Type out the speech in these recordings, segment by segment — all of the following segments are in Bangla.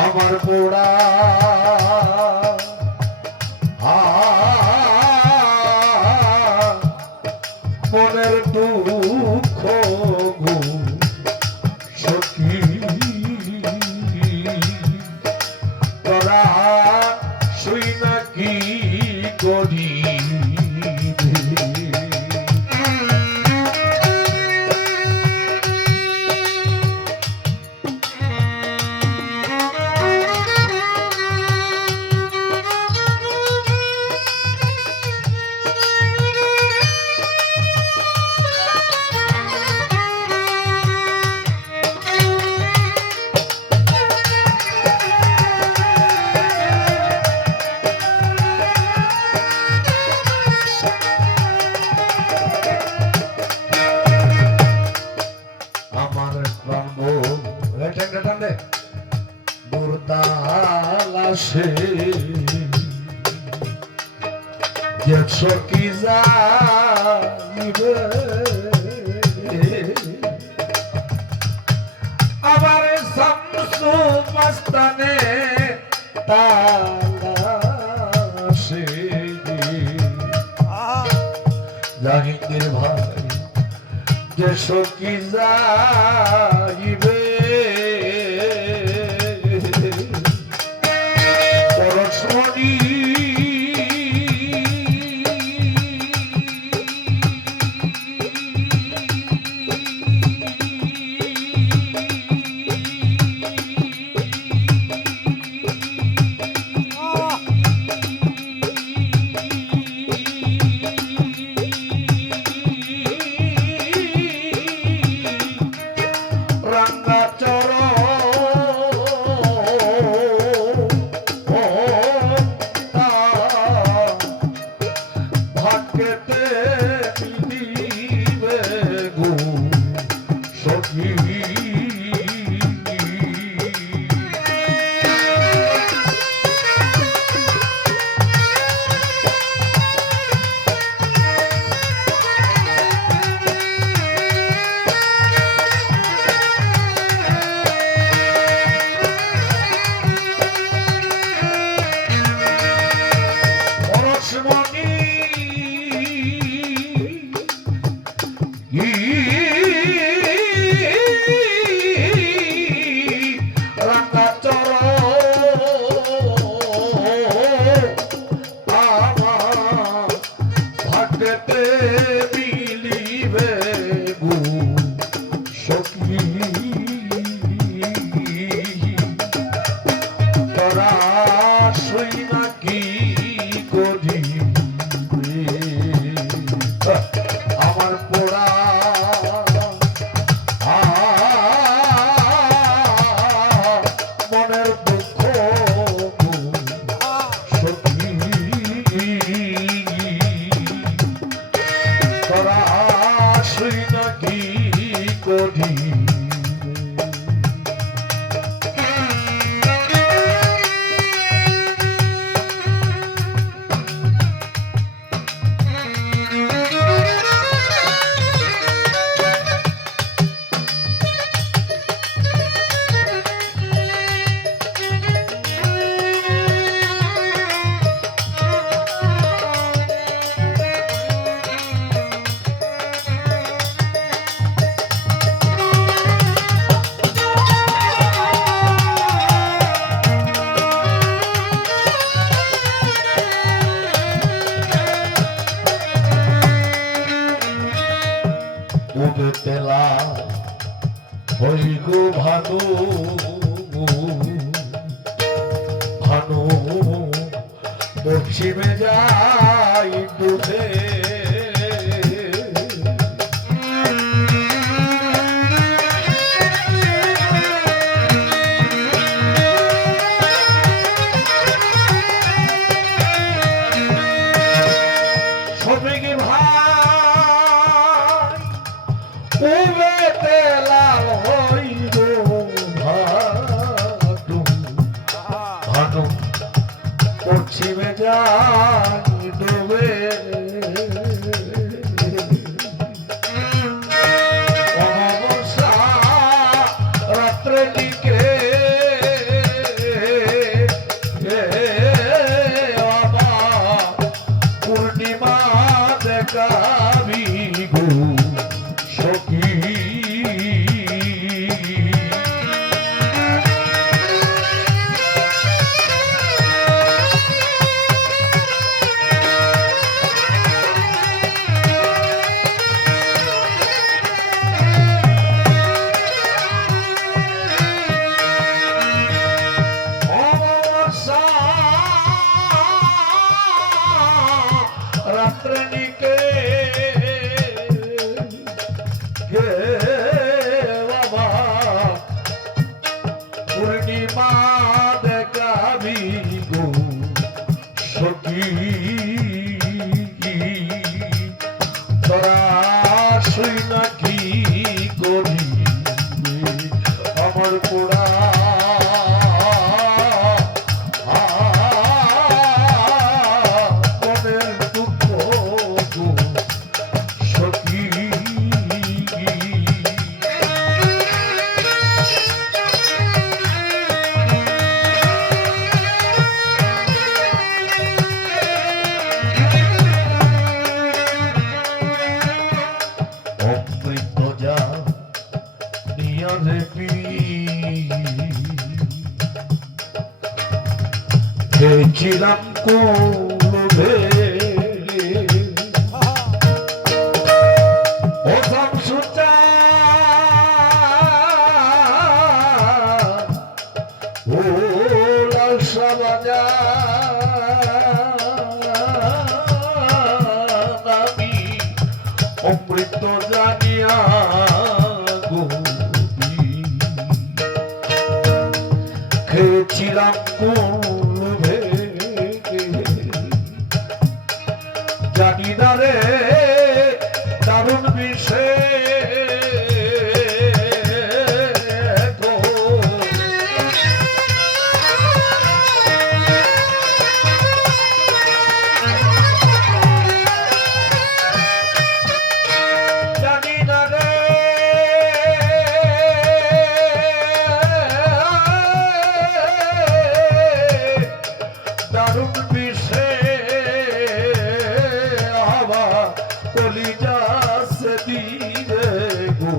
আমার পোড়া মনের দুঃখ গো সখী তোরা শুই না কি করি মুর্দালাশে গেছো কি যাইবে আবার শামসু মস্তানে তালাশে জাহিদের ভাই গেছো কি যাইবে তেলা হই গো ভানু ভানু পশ্চিমে যাই ডুবে জানি ডুবে অমাবস্যা রাত্রে লিখে পূর্ণিমা দেখাবি গো সখী রাত্রে নিকে গে বাবা পূর্ণিমা দেখাবি গো সখী তোরা শুই না কি করি আমার পোড়া খেয়েছিলাম কোলবে ও শামসুচা ও লালসা বাজার আমি অমৃত জানিয়া খেয়েছিলাম কোলবে জানি না রে দারুণ বিষে জানি না রে দারুণ বিষে কলিজা সে দিলে গো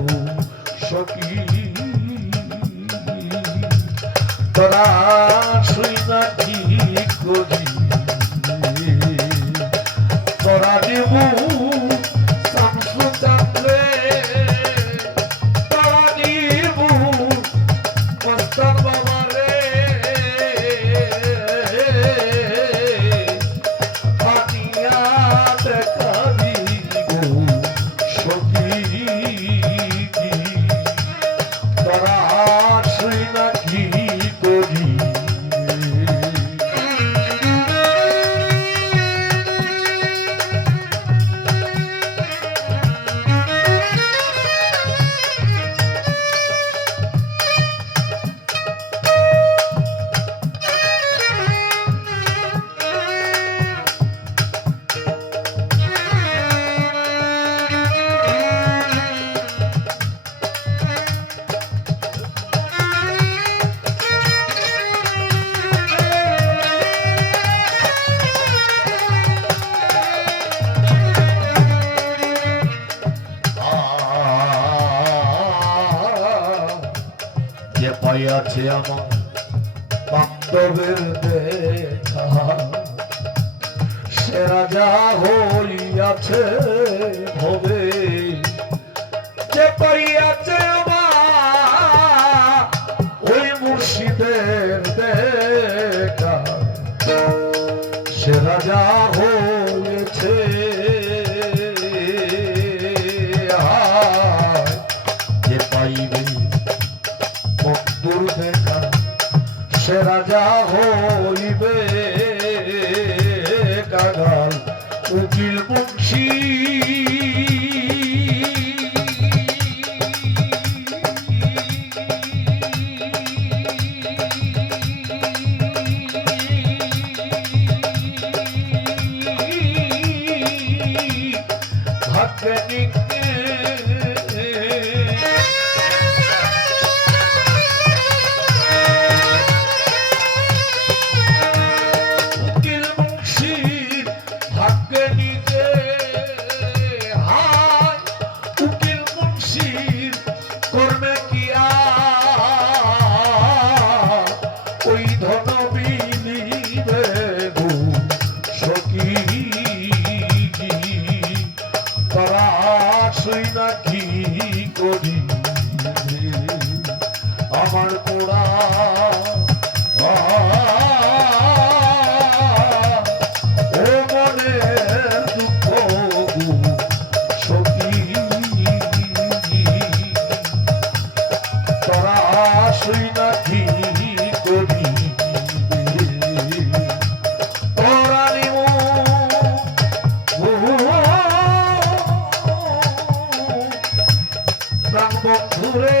সখী তোরা শুই না কি করি তোরা দেবু শামসু চাঁদরে তোরা দেবু মস্তান বাবারে পানিয়া দেখাবি তোরা শুই না কি করি যে পাইয়াছে আমার বান্ধবের দেখা সে রাজা হইয়াছে ভবে যে পাইয়াছে আমার ওই মুর্শিদের দেখা সে রাজা হয়েছে যে পাইবে দেখা সে রাজা হইবে কাগাল উকিল মুন্সি শুই না কি করি পরাণী প্রাণ বন্ধুরে